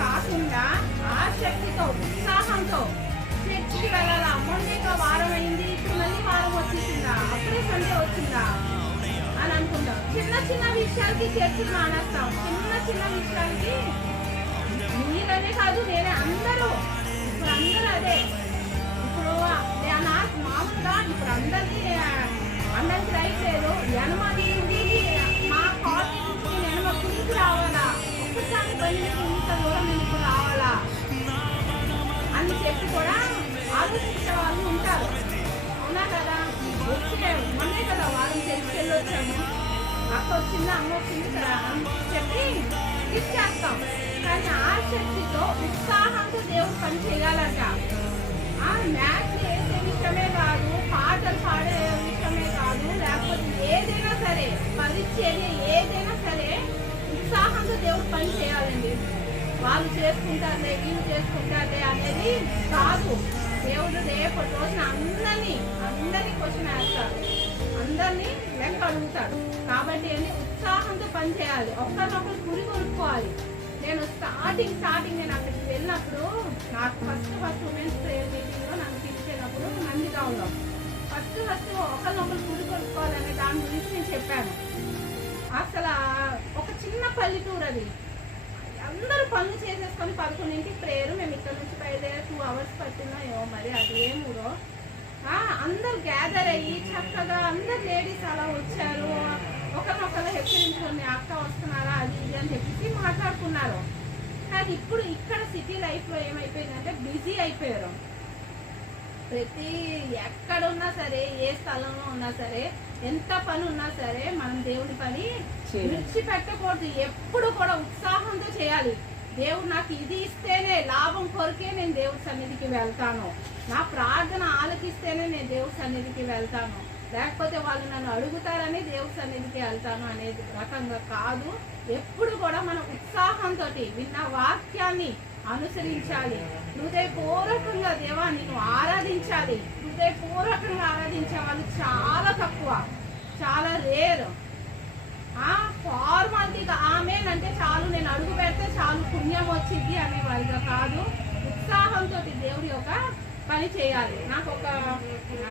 కాకుండా ఆసక్తితో ఉత్సాహంతో చర్చికి వెళ్ళాలా. మొన్నేగా వారం అయింది, ఇప్పుడు మళ్ళీ వారం వచ్చేసిందా, అప్పుడే సండే వచ్చిందా అని అనుకుంటాం. చిన్న చిన్న విషయాలకి చర్చలు మానేస్తాం. చిన్న చిన్న విషయాలకి మీరనే కాదు, నేనే, అందరూ ఇప్పుడు అందరూ అదే. ఇప్పుడు నాకు మామూలుగా ఇప్పుడు అందరికి రైట్ లేదు. ఎనమది మా కాలనీ నుంచి ఎనమ గురించి రావాలా, ఒక్కసారి బండి ఇంత దూరం ఎందుకు రావాలా అని చెప్పి కూడా ఆలోచించే వాళ్ళు ఉంటారు. అవునా కదా? వచ్చే మొన్నే కదా వారం తెలిసి వచ్చాము, అక్క వచ్చిందా, అమ్మ వచ్చింది కదా అని చెప్పి ఇచ్చేస్తాం. కానీ ఆసక్తితో ఉత్సాహంతో దేవుడు పని చేయాలంట. మ్యాచ్ వేసే విషయమే కాదు, పాటలు పాడే విషయమే కాదు, లేకపోతే ఏదైనా సరే, పరిచర్య ఏదైనా సరే ఉత్సాహంతో దేవుడు పని చేయాలండి. వాళ్ళు చేసుకుంటారులే, వీళ్ళు చేసుకుంటారులే అనేది కాదు. దేవుడు రేపటి రోజున అందరినీ క్వశ్చన్ వేస్తాడు, అందరినీ లెక్క అడుగుతాడు. కాబట్టి ఏంటి, ఉత్సాహంతో పని చేయాలి, ఒక్కరినొకరు గురి కొనుక్కోవాలి. నేను స్టార్టింగ్ నేను అక్కడికి వెళ్ళినప్పుడు, నాకు ఫస్ట్ ఉమెన్స్ ప్రేయర్ మీటింగ్లో నన్ను పిలిచేటప్పుడు నందిగాంలో ఫస్ట్ ఒకరినొకరు గురి కొనుక్కోవాలనే దాని గురించి నేను చెప్పాను. అసలు ఒక చిన్న పల్లెటూరు అది, అందరూ పనులు చేసేసుకొని 11ంటికి ప్రేయర్. మేము ఇక్కడ నుంచి బయలుదేరి 2 hours పట్టినా ఏమో, మరి అది ఏ ఊరో. అందరు గ్యాదర్ అయ్యి చక్కగా అందరు లేడీస్ అలా వచ్చారు. ఒకరినొకరు హెచ్చరించుకొని అక్క వస్తున్నారా అది ఇది అని చెప్పి మాట్లాడుకున్నారు. కానీ ఇప్పుడు ఇక్కడ సిటీ లైఫ్లో ఏమైపోయిందంటే బిజీ అయిపోయారు. ప్రతి ఎక్కడున్నా సరే, ఏ స్థలంలో ఉన్నా సరే, ఎంత పని ఉన్నా సరే, మనం దేవుని పని విడిచిపెట్టకూడదు. ఎప్పుడు కూడా ఉత్సాహంతో చేయాలి. దేవుడు నాకు ఇది ఇస్తేనే, లాభం కొరకే నేను దేవుడి సన్నిధికి వెళ్తాను, నా ప్రార్థన ఆలకిస్తేనే నేను దేవుడి సన్నిధికి వెళ్తాను, లేకపోతే వాళ్ళు నన్ను అడుగుతారని దేవుడి సన్నిధికి వెళ్తాను అనేది రకంగా కాదు. ఎప్పుడు కూడా మనం ఉత్సాహంతో విన్న వాక్యాన్ని అనుసరించాలి. హృదయపూర్వకంగా దేవా నిన్ను ఆరాధించాలి. హృదయపూర్వకంగా ఆరాధించే వాళ్ళు చాలా తక్కువ, చాలా రేర్. ఫార్మాలిటీగా ఆమెన్ అంటే చాలు, నేను అడుగు పెడితే చాలు పుణ్యం వచ్చింది అనేవాళ్ళుగా కాదు. ఉత్సాహంతో దేవుడి యొక్క పని చేయాలి. నాకు ఒక